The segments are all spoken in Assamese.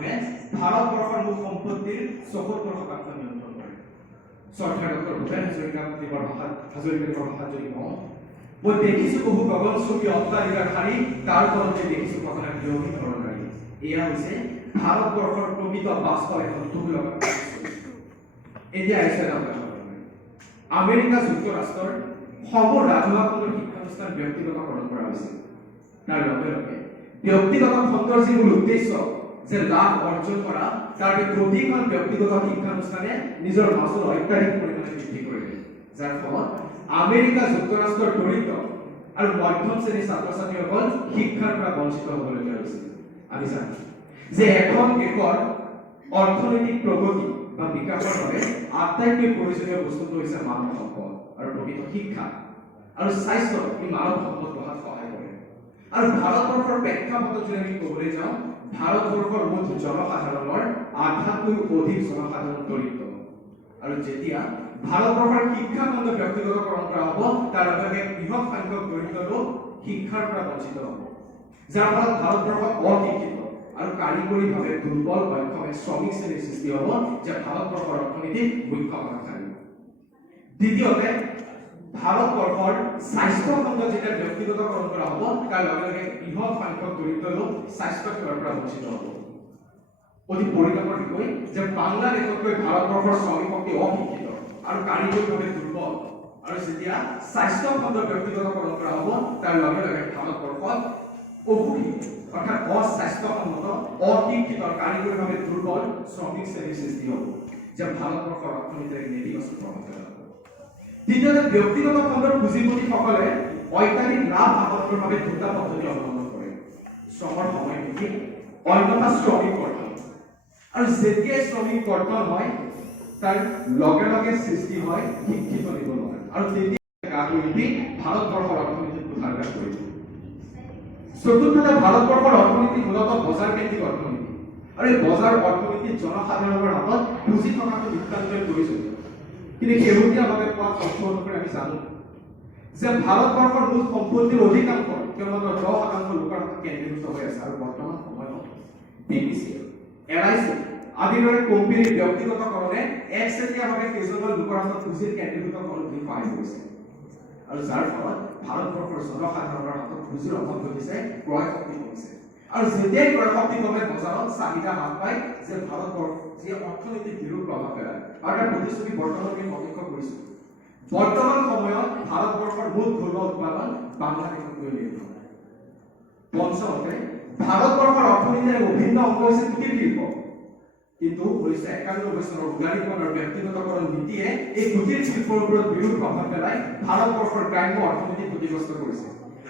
মানুহে ভাৰতবৰ্ষৰ মুঠ সম্পত্তিৰ ৭৪% নিয়ন্ত্ৰণ কৰে। চৰকাৰ ডক্টৰ ভূপেন হাজৰিকাদেৱৰ ভাষাত যদি কওঁ, মই দেখিছোঁ বহু গগনচুকী অট্টালিকাৰ শাৰী, তাৰ তলতে দেখিছোঁ কথাটা বিৰোধী ধৰণাৰী। এয়া হৈছে ভাৰতবৰ্ষৰ প্ৰকৃত বাস্তৱ এখন দুখ লগা। এতিয়া আহিছে এটা উদাহৰণ। আমেৰিকা যুক্তৰাষ্ট্ৰৰ সমূহ ৰাজহুৱা খণ্ডৰ শিক্ষানুষ্ঠান ব্যক্তিগতকৰণ কৰা হৈছে। তাৰ লগে লগে ব্যক্তিগত খণ্ডৰ যিবোৰ উদ্দেশ্য যে লাভ অৰ্জন কৰা, তাৰ প্ৰতিখন ব্যক্তিগত শিক্ষানুষ্ঠানে নিজৰ মাচুল অত্যাধিক পৰিমাণে বৃদ্ধি কৰিলে, যাৰ ফলত আমেৰিকা যুক্তৰাষ্ট্ৰৰ দৰিদ্ৰ আৰু মধ্যম শ্ৰেণীৰ ছাত্ৰ ছাত্ৰীসকল শিক্ষাৰ পৰা বঞ্চিত হ'বলগীয়া হৈছিল। আমি জানো যে এখন দেশৰ অৰ্থনৈতিক প্ৰগতি বা বিকাশৰ বাবে আটাইতকৈ প্ৰয়োজনীয় বস্তুটো হৈছে মানৱ সম্পদ আৰু প্ৰকৃত শিক্ষা আৰু স্বাস্থ্য। ই মানৱ সম্পদ গঢ়াত সহায় কৰে। আৰু ভাৰতবৰ্ষৰ প্ৰেক্ষাপটত যদি আমি ক'বলৈ যাওঁ, ভাৰতবৰ্ষৰ মুঠ জনসাধাৰণৰ আধাতকৈ অধিক জনসাধাৰণ দৰিদ্ৰ। আৰু যেতিয়া ভাৰতবৰ্ষৰ শিক্ষা খণ্ড ব্যক্তিগতকৰণ কৰা হ'ব, তাৰ লগে বৃহৎ সংখ্যক দৰিদ্ৰ লোক শিক্ষাৰ পৰা বঞ্চিত হ'ব, যাৰ ফলত ভাৰতবৰ্ষত অশিক্ষিত আৰু কাৰিকৰীভাৱে দুৰ্বল অক্ষম শ্ৰমিক শ্ৰেণীৰ সৃষ্টি হ'ব, যে ভাৰতবৰ্ষৰ অৰ্থনীতিত মুখ্য প্ৰভাৱ থাকিব। দ্বিতীয়তে, ভাৰতবৰ্ষৰ স্বাস্থ্য খণ্ড যেতিয়া ব্যক্তিগতকৰণ কৰা হ'ব, তাৰ লগে লগে বৃহৎ সংখ্যক দৰিদ্ৰ লোক স্বাস্থ্য সেৱাৰ পৰা বঞ্চিত হ'ব। অতি পৰিতাপৰ বিষয় যে বাংলাদেশতকৈ ভাৰতবৰ্ষৰ শ্ৰমিক শক্তি অশিক্ষিত আৰু কাৰিকৰীভাৱে দুৰ্বল, আৰু যেতিয়া স্বাস্থ্য খণ্ড ব্যক্তিগতকৰণ কৰা হ'ব, তাৰ লগে লগে ভাৰতবৰ্ষত অশিক্ষিত অৰ্থাৎ অস্বাস্থ্যসন্মত অশিক্ষিত কাৰিকৰীভাৱে দুৰ্বল শ্ৰমিক শ্ৰেণীৰ সৃষ্টি হ'ব, যে ভাৰতবৰ্ষৰ অৰ্থনীতিৰ নেতিবাচক প্ৰভাৱ পেলাব। তৃতীয়তে, ব্যক্তিগত খণ্ডৰ পুঁজিপতিসকলে অত্যাধিক লাভ আহৰণৰ বাবে দুটা পদ্ধতি অৱলম্বন কৰে: শ্ৰমৰ সময়ভিত্তিক, অন্যথা শ্ৰমিক কৰ্তন। আৰু যেতিয়াই শ্ৰমিক কৰ্তন হয়, তাৰ লগে লগে সৃষ্টি হয় শিক্ষিত নিবনুৱা, আৰু তেতিয়া ভাৰতবৰ্ষৰ অৰ্থনীতিত কুঠাৰঘাত কৰিব। চতুৰ্থতে, ভাৰতবৰ্ষৰ অৰ্থনীতি মূলতঃ বজাৰ কেন্দ্ৰিক অৰ্থনীতি, আৰু এই বজাৰ অৰ্থনীতিত জনসাধাৰণৰ হাতত পুঁজি থকাটো নিতান্তই প্ৰয়োজনীয়। কিন্তু শেহতীয়াভাৱে পোৱা তথ্য অনুসৰি আমি জানো যে ভাৰতবৰ্ষৰ মুঠ সম্পত্তিৰ অধিকাংশ কেৱল 10% লোকৰ হাতত কেন্দ্ৰীভূত হৈ আছে। আৰু বৰ্তমান সময়ত বিপিচিএল, এলআইচি আদিৰ দৰে কোম্পানীৰ ব্যক্তিগতকৰণে একচেটিয়াভাৱে কেইজনমান লোকৰ হাতত পুঁজিৰ কেন্দ্ৰীভূতকৰণ বুলি সহায় কৰিছে, আৰু যাৰ ফলত ভাৰতবৰ্ষৰ জনসাধাৰণৰ হাতত পুঁজিৰ অভাৱ ঘটিছে, ক্ৰয় শক্তি কমিছে। আৰু যেতিয়াই ক্ৰয় শক্তি কমে, বজাৰত চাহিদা হ্ৰাস পায়, যে ভাৰতবৰ্ষ যি অৰ্থনৈতিক বিৰূপ প্ৰভাৱ পেলায়। আৰু তাৰ প্ৰতিশ্ৰুতি বৰ্তমান আমি প্ৰত্যক্ষ কৰিছোঁ। বৰ্তমান সময়ত ভাৰতবৰ্ষৰ মুঠ ঘৰুৱা উৎপাদন বাংলাদেশতকৈ নিৰ্ভৰ। পঞ্চমতে, ভাৰতবৰ্ষৰ অৰ্থনীতিৰ অভিন্ন অংগ হৈছে কুটিৰ শিল্প, কিন্তু 1991 চনৰ উদাৰীকৰণ আৰু ব্যক্তিগতকৰণ নীতিয়ে এই কুটিৰ শিল্পৰ ওপৰত বিৰূপ প্ৰভাৱ পেলাই ভাৰতবৰ্ষৰ গ্ৰাম্য অৰ্থনীতি ক্ষতিগ্ৰস্ত কৰিছে।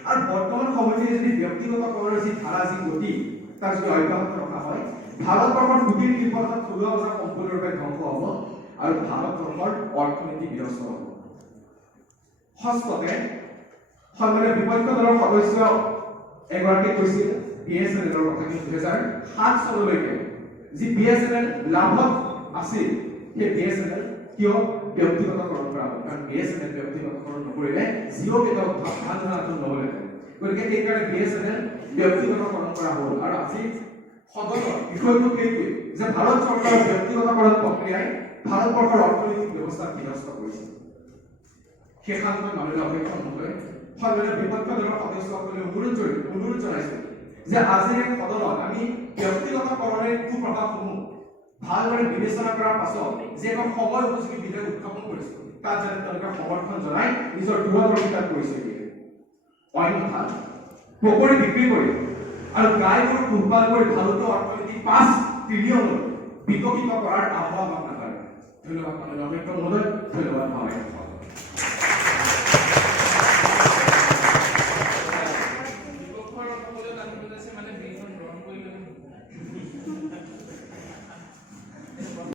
আৰু বৰ্তমান সময়ত যদি ব্যক্তিগতকৰণৰ যি ধাৰা, যি গতি, তাক যদি অব্যাহত ৰখা হয়, ভাৰতবৰ্ষৰ কুটিৰ শিল্প তথা থলুৱা বজাৰ সম্পূৰ্ণৰূপে ধ্বংস হ'ব, আৰু ভাৰতবৰ্ষৰ অৰ্থনীতি বিনষ্ট হ'ব। ষষ্ঠতে, সন্মানীয় বিপক্ষ দলৰ সদস্য এগৰাকীয়ে কৈছিল বিএছএনএলৰ কথা, কিন্তু 2007 চনলৈকে যি বিএছএনএল লাভত আছিল, সেই বিএছএনএল কিয় ব্যক্তিগতকৰণ কৰা হ'ল? কাৰণ বিএছএনএল ব্যক্তিগতকৰণ নকৰিলে জিঅ' কেতিয়াও ভাল ধৰণে নহ'লেহেঁতেন। গতিকে সেইকাৰণে বিএছএনএল ব্যক্তিগতকৰণ কৰা হ'ল। আৰু আজি সদনৰ বিষয়টো সেইটোৱে যে ভাৰত চৰকাৰৰ ব্যক্তিগতকৰণ প্ৰক্ৰিয়াই ভাৰতবৰ্ষৰ অৰ্থনৈতিক ব্যৱস্থাক বিনষ্ট কৰিছে। শেষান্তত মাননীয় অধ্যক্ষ মহোদয়, সন্মানীয় বিপক্ষ দলৰ সদস্যসকলে অনুৰোধ জনাইছে যে আজিৰ এই সদনত আমি ব্যক্তিগতকৰণৰ কুপ্ৰভাৱসমূহ ভালদৰে বিবেচনা কৰাৰ পাছত যে এখন সময় উপযোগী বিধেয়ক উত্থাপন কৰিছে, তাত যাতে তেওঁলোকে সমৰ্থন জনাই নিজৰ দূৰদৰ্শিতাৰ পৰিচয় দিয়ে। অন্যথা পকৰি বিক্ৰী কৰি আৰু গাই গৰু পোহপাল কৰি ভাৰতীয় অৰ্থনীতি 5 ট্ৰিলিয়নলৈ বিকশিত কৰাৰ আহ্বান নাপায়। ধন্যবাদ মাননীয় অধ্যক্ষ মহোদয়, ধন্যবাদ।